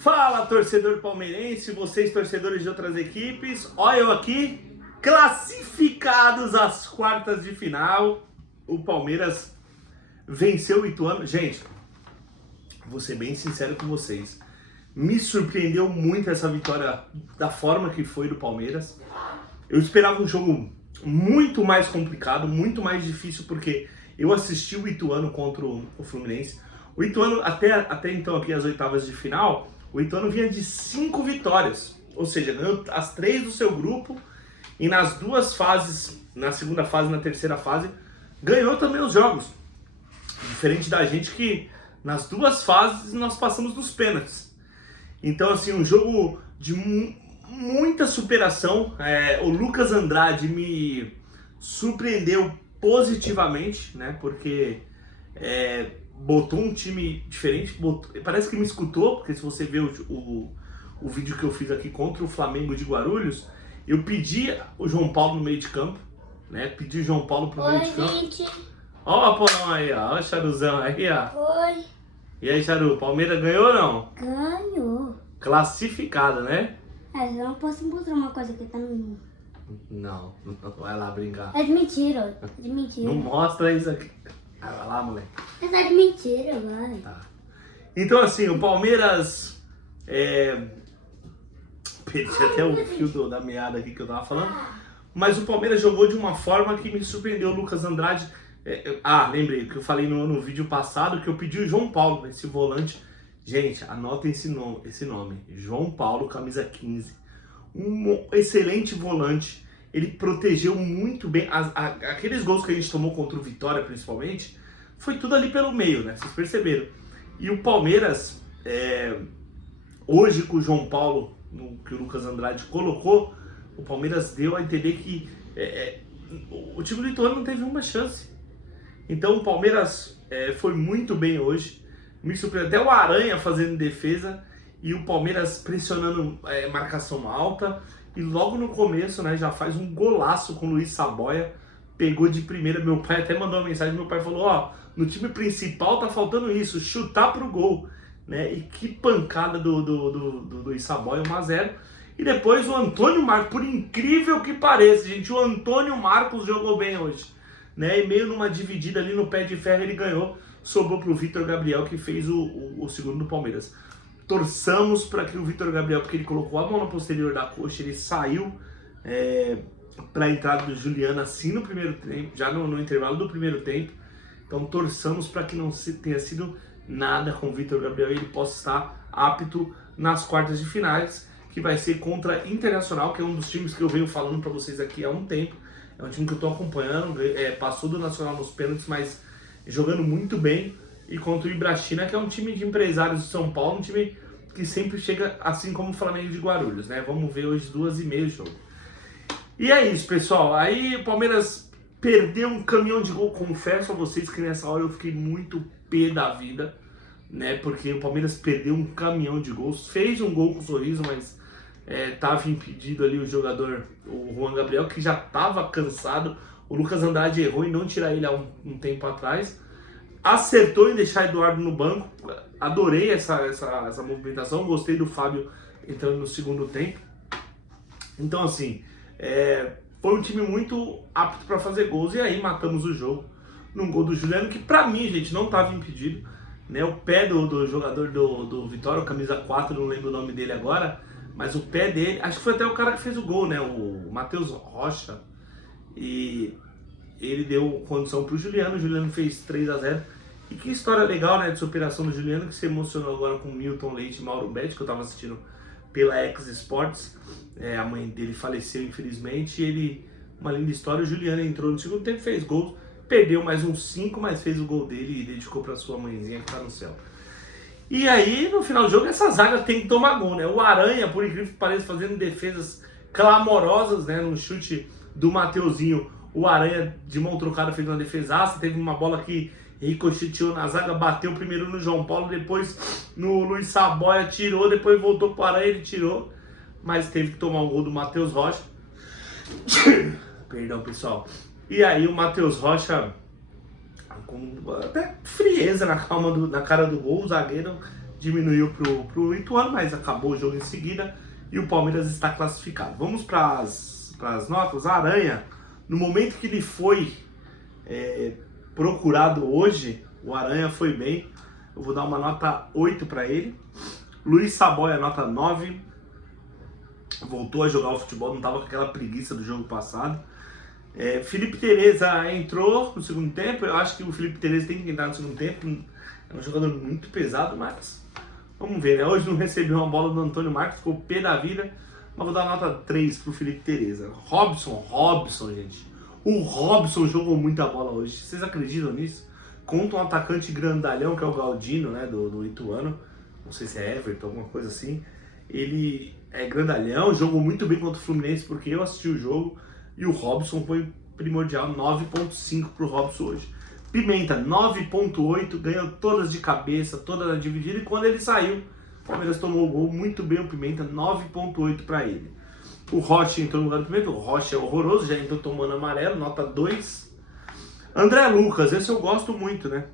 Fala, torcedor palmeirense, vocês torcedores de outras equipes. Olha eu aqui, classificados às quartas de final. O Palmeiras venceu o Ituano. Gente, vou ser bem sincero com vocês. Me surpreendeu muito essa vitória da forma que foi do Palmeiras. Eu esperava um jogo muito mais complicado, muito mais difícil, porque eu assisti o Ituano contra o Fluminense. O Ituano, até então aqui as oitavas de final, o Ituano vinha de 5 vitórias. Ou seja, ganhou as 3 do seu grupo e nas duas fases, na segunda fase e na terceira fase, ganhou também os jogos. Diferente da gente que nas duas fases nós passamos dos pênaltis. Então, assim, um jogo de muita superação. O Lucas Andrade me surpreendeu positivamente, né? Porque botou um time diferente. Parece que me escutou, porque se você ver o vídeo que eu fiz aqui contra o Flamengo de Guarulhos, eu pedi o João Paulo no meio de campo, né? Pedi o João Paulo pro meio de campo. Gente. Ó o Paulão aí, ó. Ó o Charuzão aí, ó. Oi. E aí, Charu, Palmeiras ganhou ou não? Ganhou. Classificado, né? Eu não posso mostrar uma coisa que tá no... Não, vai lá brincar. É de mentira, é de mentira. Não mostra isso aqui. Vai lá, moleque. É de mentira, vai. Tá. Então, assim, o Palmeiras... Perdi até o fio da meada aqui que eu tava falando. Mas o Palmeiras jogou de uma forma que me surpreendeu. O Lucas Andrade... lembrei que eu falei no vídeo passado que eu pedi o João Paulo, esse volante. Gente, anotem esse nome. João Paulo, camisa 15. Um excelente volante. Ele protegeu muito bem. Aqueles gols que a gente tomou contra o Vitória, principalmente, foi tudo ali pelo meio, né? Vocês perceberam. E o Palmeiras, hoje com o João Paulo, que o Lucas Andrade colocou, o Palmeiras deu a entender que o time do Ituano não teve uma chance. Então o Palmeiras foi muito bem hoje. Me surpreendeu até o Aranha fazendo defesa e o Palmeiras pressionando marcação alta. E logo no começo, né, já faz um golaço com o Luiz Saboia. Pegou de primeira. Meu pai até mandou uma mensagem. Meu pai falou: no time principal tá faltando isso, chutar pro gol. Né? E que pancada do Luiz Saboia, 1-0. E depois o Antônio Marcos, por incrível que pareça, gente, o Antônio Marcos jogou bem hoje. Né? E meio numa dividida ali no pé de ferro ele ganhou, sobrou pro Vitor Gabriel, que fez o segundo do Palmeiras. Torçamos para que o Vitor Gabriel, porque ele colocou a mão na posterior da coxa, ele saiu para a entrada do Juliano assim no primeiro tempo, já no intervalo do primeiro tempo. Então torçamos para que não tenha sido nada com o Vitor Gabriel e ele possa estar apto nas quartas de finais, que vai ser contra Internacional, que é um dos times que eu venho falando para vocês aqui há um tempo. É um time que eu estou acompanhando, passou do Nacional nos pênaltis, mas jogando muito bem. E contra o Ibrachina, que é um time de empresários de São Paulo, um time que sempre chega assim como o Flamengo de Guarulhos, né? Vamos ver hoje 2h30 o jogo. E é isso, pessoal. Aí o Palmeiras perdeu um caminhão de gol. Confesso a vocês que nessa hora eu fiquei muito pé da vida, né? Porque o Palmeiras perdeu um caminhão de gols. Fez um gol com sorriso, mas estava impedido ali o jogador, o Juan Gabriel, que já estava cansado. O Lucas Andrade errou em não tirar ele há um tempo atrás. Acertou em deixar Eduardo no banco. Adorei essa movimentação. Gostei do Fábio entrando no segundo tempo. Então, assim, foi um time muito apto para fazer gols. E aí matamos o jogo num gol do Juliano, que pra mim, gente, não estava impedido. Né? O pé do jogador do Vitória, o camisa 4, não lembro o nome dele agora, mas o pé dele, acho que foi até o cara que fez o gol, né? O Matheus Rocha. E ele deu condição pro Juliano. O Juliano fez 3-0. E que história legal, né, de superação do Juliano, que se emocionou agora com Milton Leite e Mauro Betti, que eu tava assistindo pela X Sports. A mãe dele faleceu, infelizmente, e uma linda história. O Juliano entrou no segundo tempo, fez gols, perdeu mais uns 5, mas fez o gol dele e dedicou pra sua mãezinha que tá no céu. E aí, no final do jogo, essa zaga tem que tomar gol, né? O Aranha, por incrível que pareça, fazendo defesas clamorosas, né, no chute do Mateuzinho. O Aranha, de mão trocada, fez uma defesaça. Teve uma bola que ricocheteou na zaga, bateu primeiro no João Paulo, depois no Luiz Saboia, tirou, depois voltou para o Aranha, ele tirou, mas teve que tomar um gol do Matheus Rocha. Perdão, pessoal. E aí o Matheus Rocha, com até frieza na cara do gol, o zagueiro diminuiu pro Ituano, mas acabou o jogo em seguida e o Palmeiras está classificado. Vamos para as notas. A Aranha, no momento que ele foi procurado hoje, o Aranha foi bem. Eu vou dar uma nota 8 para ele. Luiz Saboia, nota 9. Voltou a jogar o futebol, não estava com aquela preguiça do jogo passado. Felipe Tereza entrou no segundo tempo. Eu acho que o Felipe Tereza tem que entrar no segundo tempo. É um jogador muito pesado, mas vamos ver, né? Hoje não recebeu uma bola do Antônio Marcos, ficou pé da vida. Mas vou dar nota 3 pro Felipe Tereza. Robson, gente. O Robson jogou muita bola hoje. Vocês acreditam nisso? Contra um atacante grandalhão, que é o Galdino, né? Do Ituano. Não sei se é Everton, alguma coisa assim. Ele é grandalhão, jogou muito bem contra o Fluminense, porque eu assisti o jogo. E o Robson foi primordial, 9.5 pro Robson hoje. Pimenta, 9.8, ganhou todas de cabeça, todas na dividida. E quando ele saiu, o Palmeiras tomou o gol muito bem. O Pimenta, 9.8 para ele. O Rocha entrou no lugar do Pimenta. O Rocha é horroroso, já entrou tomando amarelo, nota 2. André Lucas, esse eu gosto muito, né?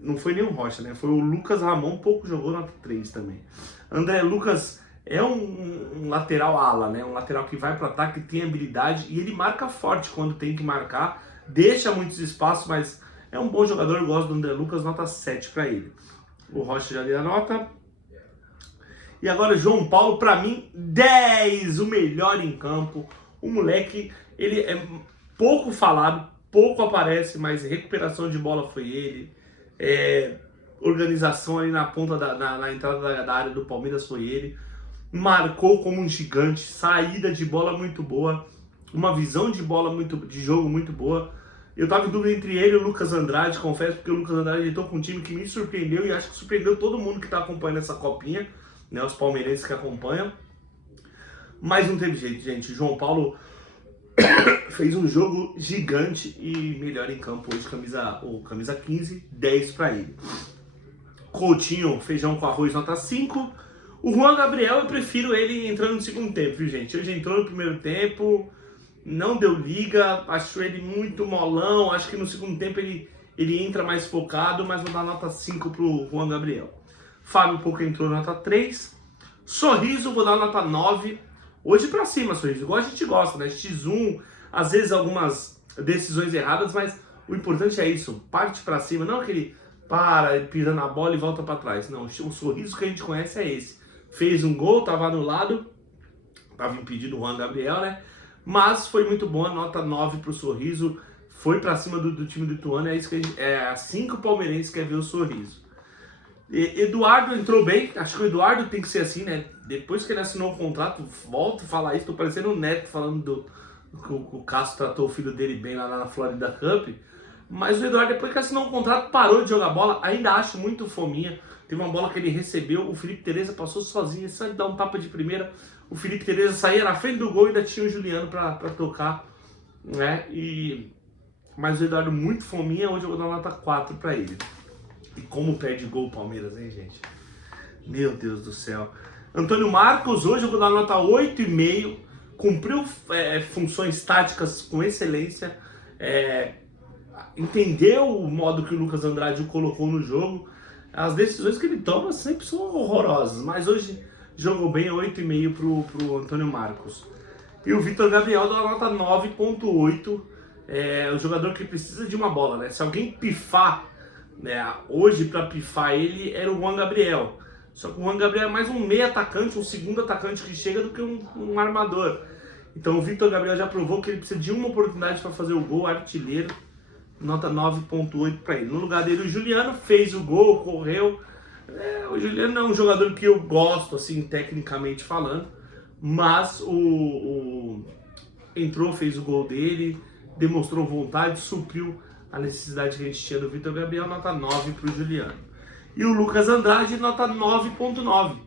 Não foi nem o Rocha, né? Foi o Lucas Ramon, pouco jogou, nota 3 também. André Lucas é um lateral ala, né? Um lateral que vai para ataque, tem habilidade e ele marca forte quando tem que marcar. Deixa muitos espaços, mas é um bom jogador. Eu gosto do André Lucas, nota 7 para ele. O Rocha já deu a nota. E agora João Paulo, para mim, 10, o melhor em campo. O moleque, ele é pouco falado, pouco aparece, mas recuperação de bola foi ele. Organização ali na ponta, na entrada da área do Palmeiras foi ele. Marcou como um gigante, saída de bola muito boa, uma visão de bola de jogo muito boa. Eu tava em dúvida entre ele e o Lucas Andrade, confesso, porque o Lucas Andrade entrou com um time que me surpreendeu e acho que surpreendeu todo mundo que tá acompanhando essa copinha, né, os palmeirenses que acompanham. Mas não teve jeito, gente. O João Paulo fez um jogo gigante e melhor em campo hoje, camisa 15, 10 para ele. Coutinho, feijão com arroz, nota 5. O Juan Gabriel, eu prefiro ele entrando no segundo tempo, viu, gente? Hoje entrou no primeiro tempo, não deu liga, acho ele muito molão, acho que no segundo tempo ele entra mais focado, mas vou dar nota 5 pro Juan Gabriel. Fábio Pouco entrou nota 3. Sorriso, vou dar nota 9. Hoje pra cima, Sorriso, igual a gente gosta, né? X1, às vezes algumas decisões erradas, mas o importante é isso, parte pra cima, não aquele ele pisa na bola e volta pra trás. Não, o Sorriso que a gente conhece é esse. Fez um gol, tava anulado, tava impedido o Juan Gabriel, né? Mas foi muito bom, nota 9 pro Sorriso, foi pra cima do time do Ituano, é isso que assim que o palmeirense quer ver o Sorriso. Eduardo entrou bem, acho que o Eduardo tem que ser assim, né? Depois que ele assinou o contrato, volto a falar isso, tô parecendo o Neto falando que o Cássio tratou o filho dele bem lá na Florida Cup. Mas o Eduardo, depois que assinou o contrato, parou de jogar bola, ainda acho muito fominha. Teve uma bola que ele recebeu, o Felipe Tereza passou sozinho, só de dar um tapa de primeira. O Felipe Tereza saía na frente do gol e ainda tinha o Juliano pra tocar, né? Mas o Eduardo muito fominha, hoje eu vou dar uma nota 4 pra ele. E como perde gol o Palmeiras, hein, gente? Meu Deus do céu. Antônio Marcos, hoje eu vou dar uma nota 8,5. Cumpriu funções táticas com excelência. Entendeu o modo que o Lucas Andrade o colocou no jogo. As decisões que ele toma sempre são horrorosas, mas hoje jogou bem, 8,5 pro Antônio Marcos. E o Vitor Gabriel dá uma nota 9,8. O jogador que precisa de uma bola, né? Se alguém pifar, né, hoje para pifar ele era o Juan Gabriel. Só que o Juan Gabriel é mais um meio atacante, um segundo atacante que chega do que um armador. Então o Vitor Gabriel já provou que ele precisa de uma oportunidade para fazer o gol, artilheiro. Nota 9,8 para ele. No lugar dele, o Juliano fez o gol, correu. O Juliano não é um jogador que eu gosto, assim, tecnicamente falando. Mas entrou, fez o gol dele, demonstrou vontade, supriu a necessidade que a gente tinha do Vitor Gabriel. Nota 9 para o Juliano. E o Lucas Andrade, nota 9,9.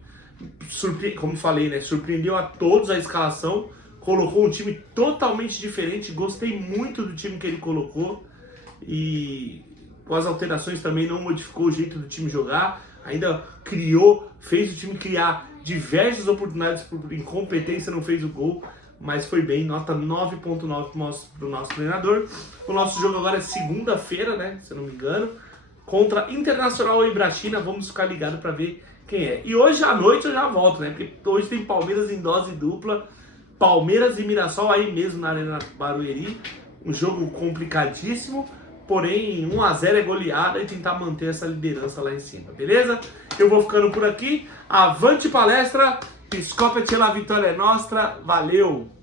Como falei, né? Surpreendeu a todos a escalação. Colocou um time totalmente diferente. Gostei muito do time que ele colocou. E com as alterações também não modificou o jeito do time jogar, ainda fez o time criar diversas oportunidades por incompetência, não fez o gol, mas foi bem, nota 9,9 pro nosso treinador. O nosso jogo agora é segunda-feira, né, se eu não me engano, contra Internacional ou Ibrachina. Vamos ficar ligados para ver quem é. E hoje à noite eu já volto, né? Porque hoje tem Palmeiras em dose dupla. Palmeiras e Mirassol aí mesmo na Arena Barueri. Um jogo complicadíssimo. Porém, 1-0 é goleada e tentar manter essa liderança lá em cima, beleza? Eu vou ficando por aqui. Avante palestra. Piscopete, la vitória é nossa. Valeu!